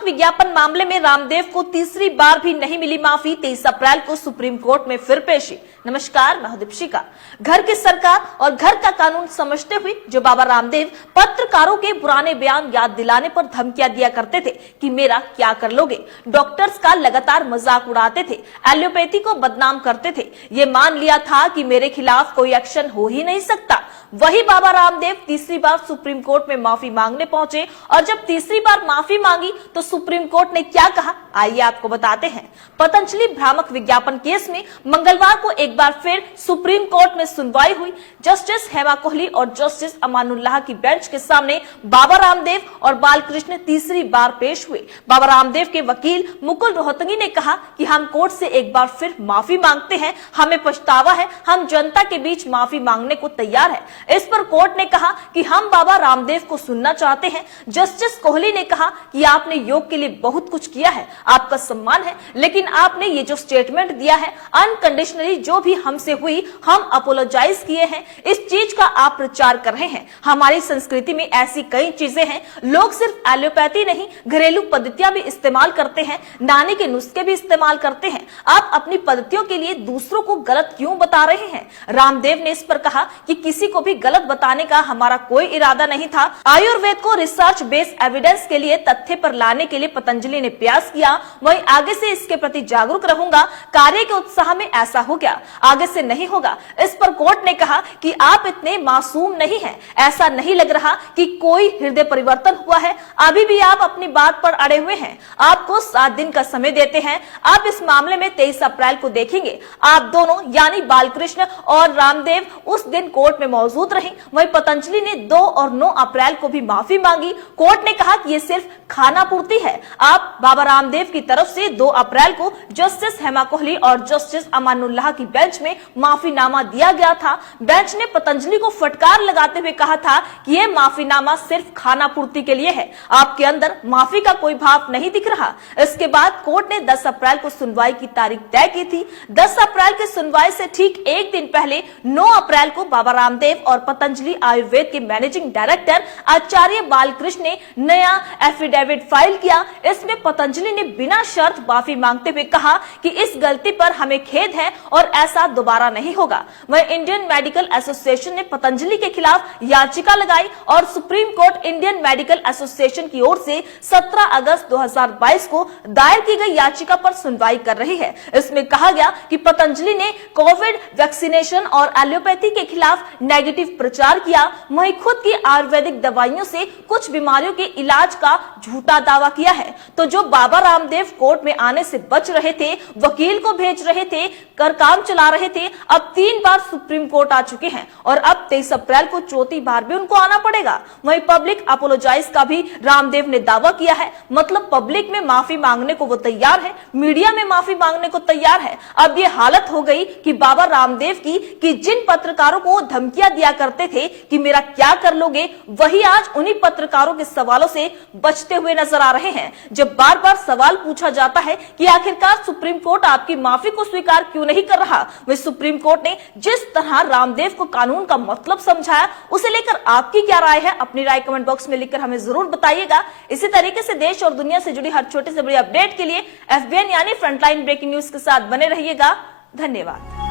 विज्ञापन मामले में रामदेव को तीसरी बार भी नहीं मिली माफी। 23 अप्रैल को सुप्रीम कोर्ट में फिर पेशी। नमस्कार, मैं हूं दीपशिका। घर की सरकार और घर का कानून समझते हुए जो बाबा रामदेव पत्रकारों के पुराने बयान याद दिलाने पर धमकियां दिया करते थे कि मेरा क्या कर लोगे, डॉक्टर्स का लगातार मजाक उड़ाते थे, एलोपैथी को बदनाम करते थे, ये मान लिया था कि मेरे खिलाफ कोई एक्शन हो ही नहीं सकता। वही बाबा रामदेव तीसरी बार सुप्रीम कोर्ट में माफी मांगने पहुंचे और जब तीसरी बार माफी मांगी तो सुप्रीम कोर्ट ने क्या कहा, आइए आपको बताते हैं। पतंजलि भ्रामक विज्ञापन केस में मंगलवार को एक बार फिर सुप्रीम कोर्ट में सुनवाई हुई। जस्टिस हेमा कोहली और जस्टिस अमानुल्लाह की बेंच के सामने बाबा रामदेव और बालकृष्ण तीसरी बार पेश हुए। बाबा रामदेव के वकील मुकुल रोहतगी ने कहा कि हम कोर्ट से एक बार फिर माफी मांगते हैं, हमें पछतावा है, हम जनता के बीच माफी मांगने को तैयार है। इस पर कोर्ट ने कहा कि हम बाबा रामदेव को सुनना चाहते हैं। जस्टिस कोहली ने कहा कि आपने योग के लिए बहुत कुछ किया है, आपका सम्मान है, लेकिन आपने ये जो स्टेटमेंट दिया है अनकंडीशनली जो भी हमसे हुई, हम अपोलोजाइज किए हैं, इस चीज का आप प्रचार कर रहे हैं। हमारी संस्कृति में ऐसी कई चीजें हैं, लोग सिर्फ एलोपैथी नहीं घरेलू पद्धतियां भी इस्तेमाल करते हैं, नानी के नुस्खे भी इस्तेमाल करते हैं। आप अपनी पद्धतियों के लिए दूसरों को गलत क्यों बता रहे हैं? रामदेव ने इस पर कहा कि किसी को भी गलत बताने का हमारा कोई इरादा नहीं था। आयुर्वेद को रिसर्च बेस्ड एविडेंस के लिए तथ्य पर लाने के लिए पतंजलि ने प्रयास किया, वहीं आगे से इसके प्रति जागरूक रहूंगा। कार्य के उत्साह में ऐसा हो गया, आगे से नहीं होगा। इस पर कोर्ट ने कहा कि आप इतने मासूम नहीं हैं, ऐसा नहीं लग रहा कि कोई हृदय परिवर्तन हुआ है, अभी भी आप अपनी बात पर अड़े हुए हैं। आपको 7 दिन का समय देते हैं। आप इस मामले में 23 अप्रैल को देखेंगे। आप दोनों यानी बालकृष्ण और रामदेव उस दिन कोर्ट में मौजूद रहे। वहीं पतंजलि ने 2 और 9 अप्रैल को भी माफी मांगी। कोर्ट ने कहा कि ये सिर्फ खाना पूर्ति है। आप बाबा रामदेव की तरफ से 2 अप्रैल को जस्टिस हेमा कोहली और जस्टिस अमानुल्लाह की बेंच में माफीनामा दिया गया था। बेंच ने पतंजलि को फटकार लगाते हुए कहा था कि यह माफीनामा सिर्फ खाना पूर्ति के लिए है, आपके अंदर माफी का कोई भाव नहीं दिख रहा। इसके बाद कोर्ट ने 10 अप्रैल को सुनवाई की तारीख तय की थी। 10 अप्रैल की सुनवाई से ठीक एक दिन पहले 9 अप्रैल को बाबा रामदेव और पतंजलि आयुर्वेद के मैनेजिंग डायरेक्टर आचार्य बालकृष्ण ने नया एफिडेविट फाइल किया। इसमें पतंजलि ने बिना शर्त माफी मांगते हुए कहा कि इस गलती पर हमें खेद है और ऐसा दोबारा नहीं होगा। वह इंडियन मेडिकल एसोसिएशन ने पतंजलि के खिलाफ याचिका लगाई और supreme court Indian medical association की ओर से 17 अगस्त 2022 को दायर की गई याचिका पर सुनवाई कर रही है। इसमें कहा गया कि पतंजलि ने कोविड वैक्सीनेशन और एलोपैथी के खिलाफ नेगेटिव प्रचार किया, वहीं खुद की आयुर्वेदिक दवाइयों से कुछ बीमारियों के इलाज का झूठा दावा किया है। तो जो बाबा रामदेव कोर्ट में आने से बच रहे थे, वकील को भेज रहे थे, कर काम चला रहे थे, अब 3 बार सुप्रीम कोर्ट आ चुके हैं और अब 23 अप्रैल को चौथी बार भी उनको आना पड़ेगा। वहीं पब्लिक अपोलोजाइज का भी रामदेव ने दावा किया है, मतलब पब्लिक में माफी मांगने को वो तैयार है, मीडिया में माफी मांगने को तैयार है। अब ये हालत हो गई कि बाबा रामदेव की कि जिन पत्रकारों को धमकियां दिया करते थे कि मेरा क्या कर लोगे, वही आज उन्हीं पत्रकारों के सवालों से बचते हुए नजर आ रहे हैं। जब बार बार सवाल पूछा जाता है कि आखिरकार सुप्रीम कोर्ट आपकी माफी को स्वीकार क्यों नहीं कर रहा, वह सुप्रीम कोर्ट ने जिस तरह रामदेव को कानून का मतलब समझाया, उसे लेकर आपकी क्या राय है? अपनी राय कमेंट बॉक्स में लिखकर हमें जरूर बताइएगा। इसी तरीके से देश और दुनिया से जुड़ी हर छोटे से बड़ी अपडेट के लिए FBN यानी फ्रंटलाइन ब्रेकिंग न्यूज के साथ बने रहिएगा। धन्यवाद।